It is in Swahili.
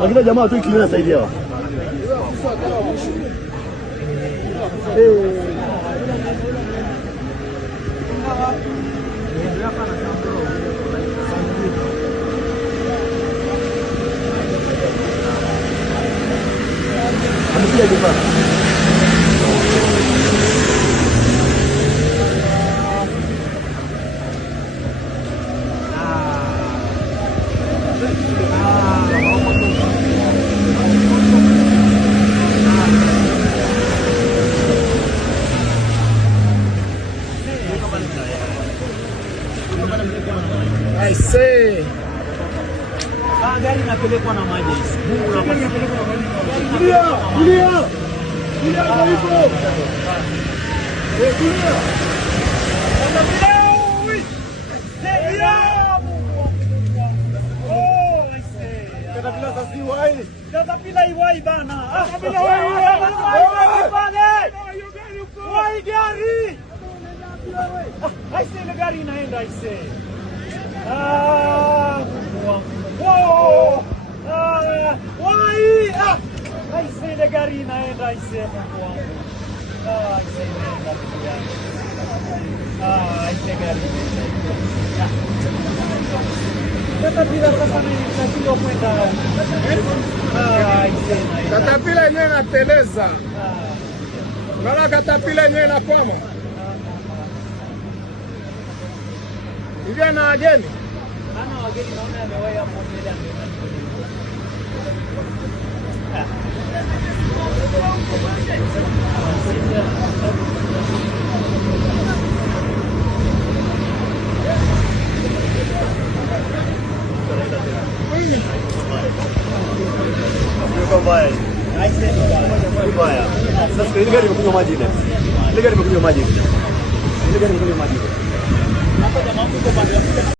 Lakini jamaa tu kilina saidia wa. Amesikia jamaa. I say gari inapelekwa na maji. Mungu anapelekwa na maji. Kulia kwa hivyo. Kulia. katapila sasa iwai. Katapila iwai bana. Katapila wai. Wai gari. Aise ile gari inaenda aise. Wow. Wai. Aise ile gari inaenda aise. Aise inaenda pia. Aise gari. Katapila sasa inashindwa kwenda. Aise. Katapila yenyewe inateleza. Unaona katapila yenyewe inakwama. Hivi ana wageni? Ana wageni naona amewahi hapo mbele Baya. Sasa ile gari imekunywa maji ile. Ile gari imekunywa maji. Ile gari imekunywa maji. Hapo jamaa mko pande